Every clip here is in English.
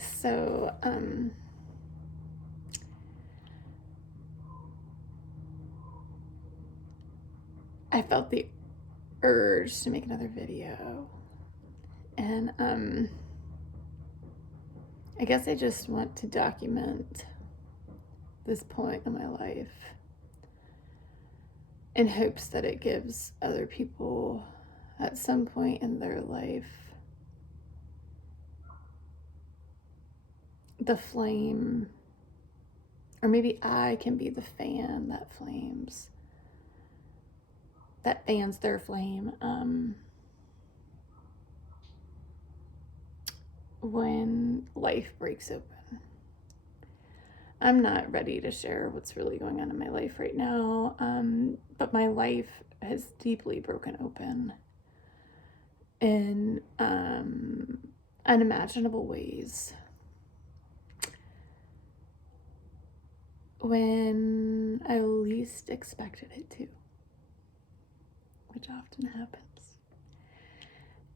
So, I felt the urge to make another video. And, I guess I just want to document this point in my life in hopes that it gives other people at some point in their life the flame, or maybe I can be the fan that fans their flame when life breaks open. I'm not ready to share what's really going on in my life right now, but my life has deeply broken open in unimaginable ways. When I least expected it to, which often happens.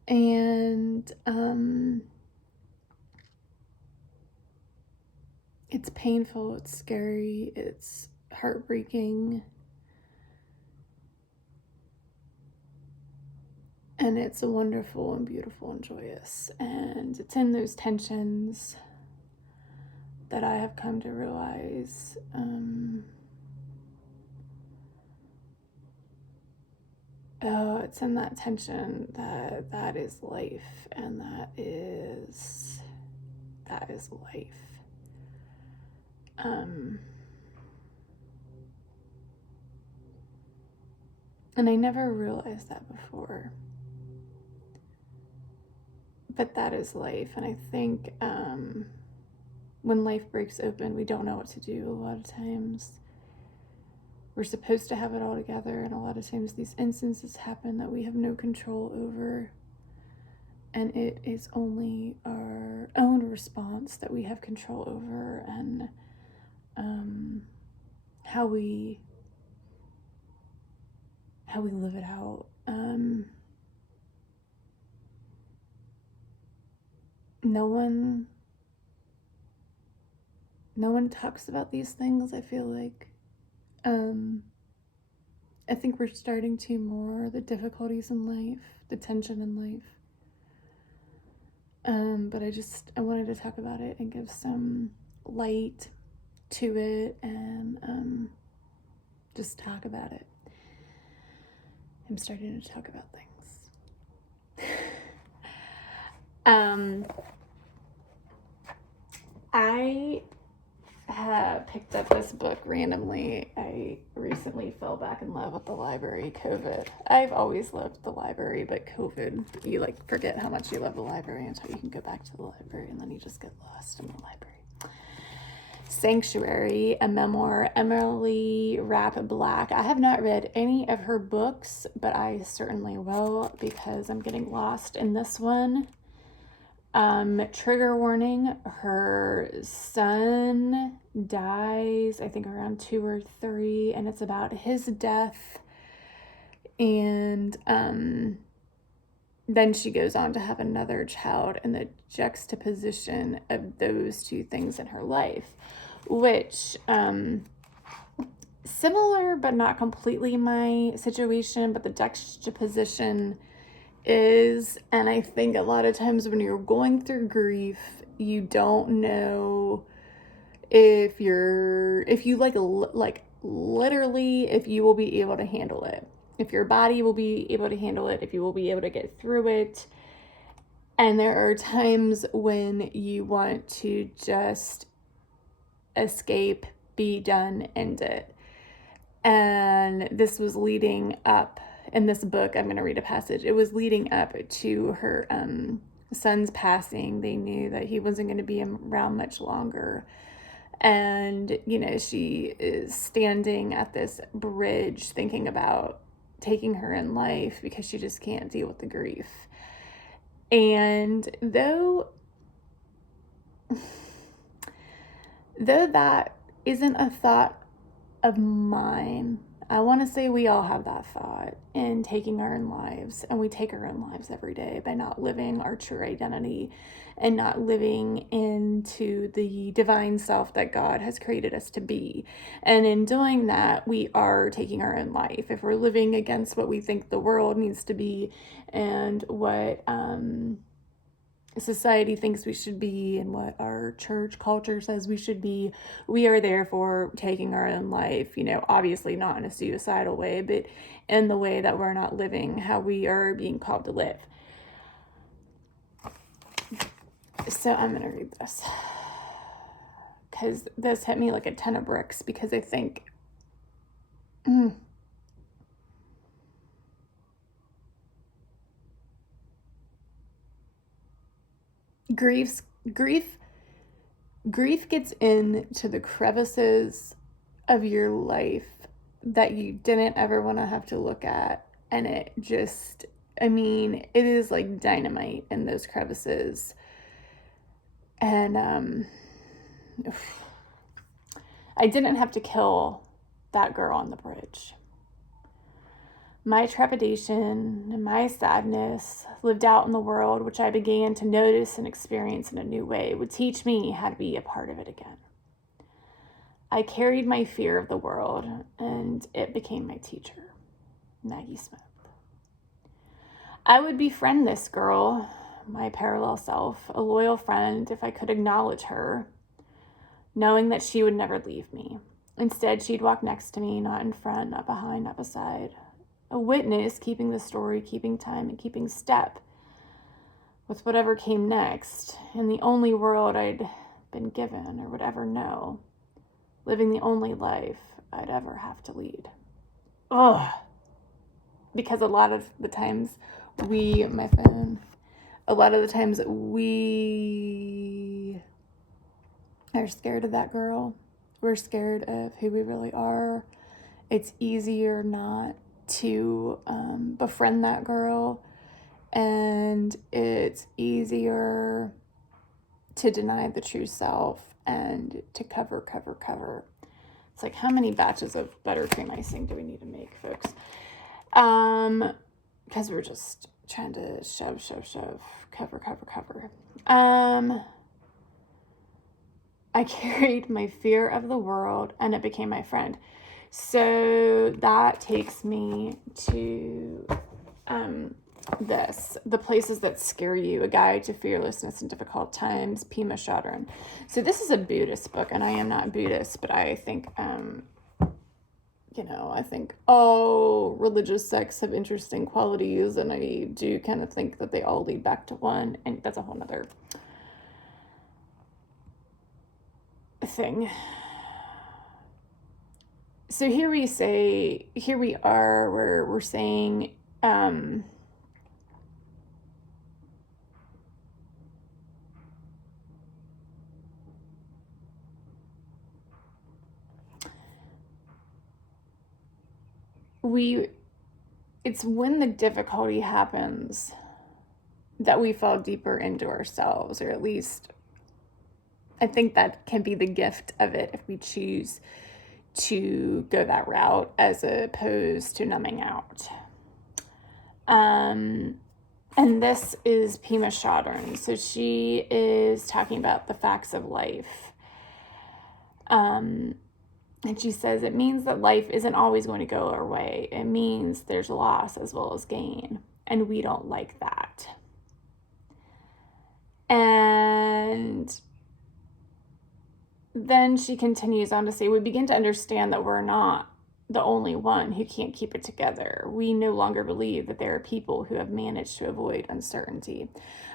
And it's painful, it's scary, it's heartbreaking, and it's wonderful and beautiful and joyous. And it's in those tensions that I have come to realize it's in that tension that is life, and that is life. And I never realized that before, but that is life. And I think when life breaks open, we don't know what to do a lot of times. We're supposed to have it all together, and a lot of times these instances happen that we have no control over, and it is only our own response that we have control over, and how we live it out. No one talks about these things, I feel like. I think we're starting to more, the difficulties in life, the tension in life. But I wanted to talk about it and give some light to it, and just talk about it. I'm starting to talk about things. I have picked up this book randomly. I recently fell back in love with the library. COVID. I've always loved the library, but COVID, you forget how much you love the library until you can go back to the library, and then you just get lost in the library. Sanctuary, a memoir, Emily Rapp Black. I have not read any of her books, but I certainly will, because I'm getting lost in this one. Trigger warning, her son dies, I think around 2 or 3, and it's about his death. And then she goes on to have another child, and the juxtaposition of those two things in her life, which similar but not completely my situation, but the juxtaposition is, and I think a lot of times when you're going through grief, you don't know if you literally, if you will be able to handle it, if your body will be able to handle it, if you will be able to get through it. And there are times when you want to just escape, be done, end it. And this was leading up, in this book, I'm going to read a passage. It was leading up to her son's passing. They knew that he wasn't going to be around much longer. And, she is standing at this bridge thinking about taking her in life because she just can't deal with the grief. And though that isn't a thought of mine, I want to say we all have that thought in taking our own lives, and we take our own lives every day by not living our true identity and not living into the divine self that God has created us to be. And in doing that, we are taking our own life. If we're living against what we think the world needs to be and what society thinks we should be and what our church culture says we should be, we are therefore taking our own life, obviously not in a suicidal way, but in the way that we're not living how we are being called to live. So I'm going to read this because this hit me like a ton of bricks, because I think grief gets into the crevices of your life that you didn't ever want to have to look at, and it just, it is like dynamite in those crevices. And I didn't have to kill that girl on the bridge. My trepidation and my sadness lived out in the world, which I began to notice and experience in a new way, would teach me how to be a part of it again. I carried my fear of the world, and it became my teacher. Maggie Smith. I would befriend this girl, my parallel self, a loyal friend, if I could acknowledge her, knowing that she would never leave me. Instead, she'd walk next to me, not in front, not behind, not beside. A witness, keeping the story, keeping time, and keeping step with whatever came next, in the only world I'd been given or would ever know, living the only life I'd ever have to lead. Ugh. Because a lot of the times we are scared of that girl. We're scared of who we really are. It's easier not to befriend that girl, and it's easier to deny the true self and to cover. It's like, how many batches of buttercream icing do we need to make, folks? Because we're just trying to shove, cover. I carried my fear of the world, and it became my friend. So that takes me to The Places That Scare You, A Guide to Fearlessness in Difficult Times, Pema Chodron. So this is a Buddhist book, and I am not Buddhist, but I think, I think all religious sects have interesting qualities, and I do kind of think that they all lead back to one, and that's a whole nother thing. So here we are, where we're saying, it's when the difficulty happens that we fall deeper into ourselves, or at least I think that can be the gift of it if we choose to go that route as opposed to numbing out. And this is Pema Chodron. So she is talking about the facts of life. And she says it means that life isn't always going to go our way. It means there's loss as well as gain. And we don't like that. And then she continues on to say, we begin to understand that we're not the only one who can't keep it together. We no longer believe that there are people who have managed to avoid uncertainty.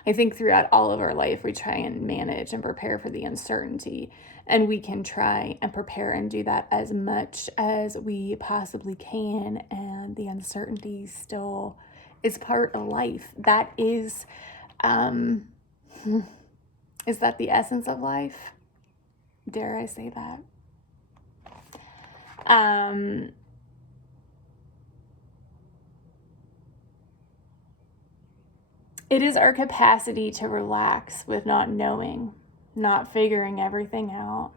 I think throughout all of our life, we try and manage and prepare for the uncertainty, and we can try and prepare and do that as much as we possibly can, and the uncertainty still is part of life. That is that the essence of life? Dare I say that? It is our capacity to relax with not knowing, not figuring everything out,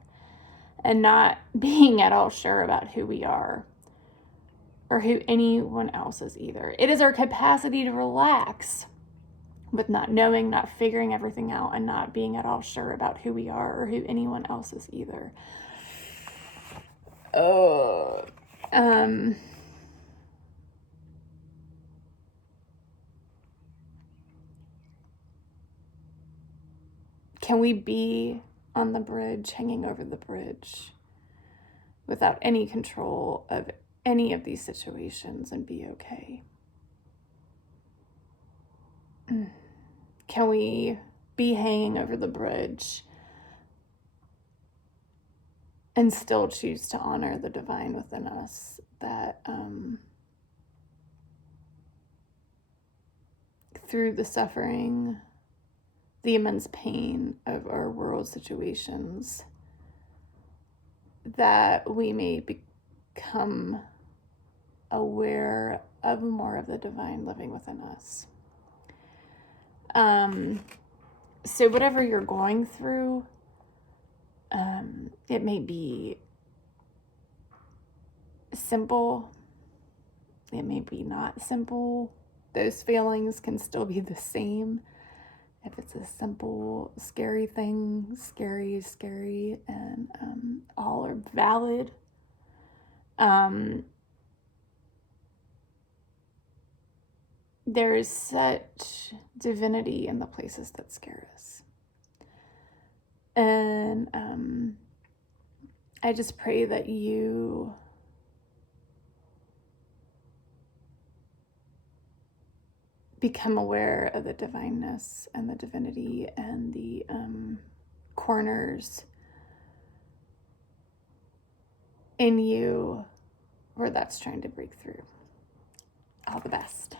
and not being at all sure about who we are. or who anyone else is either. It is our capacity to relax with not knowing, not figuring everything out, and not being at all sure about who we are or who anyone else is either. Can we be on the bridge, hanging over the bridge, without any control of any of these situations and be okay? Can we be hanging over the bridge and still choose to honor the divine within us that through the suffering, the immense pain of our world situations, that we may become aware of more of the divine living within us. So whatever you're going through, it may be simple, it may be not simple. Those feelings can still be the same. If it's a simple, scary thing, scary is scary, and all are valid. There is such divinity in the places that scare us. And I just pray that you become aware of the divineness and the divinity and the corners in you where that's trying to break through. All the best.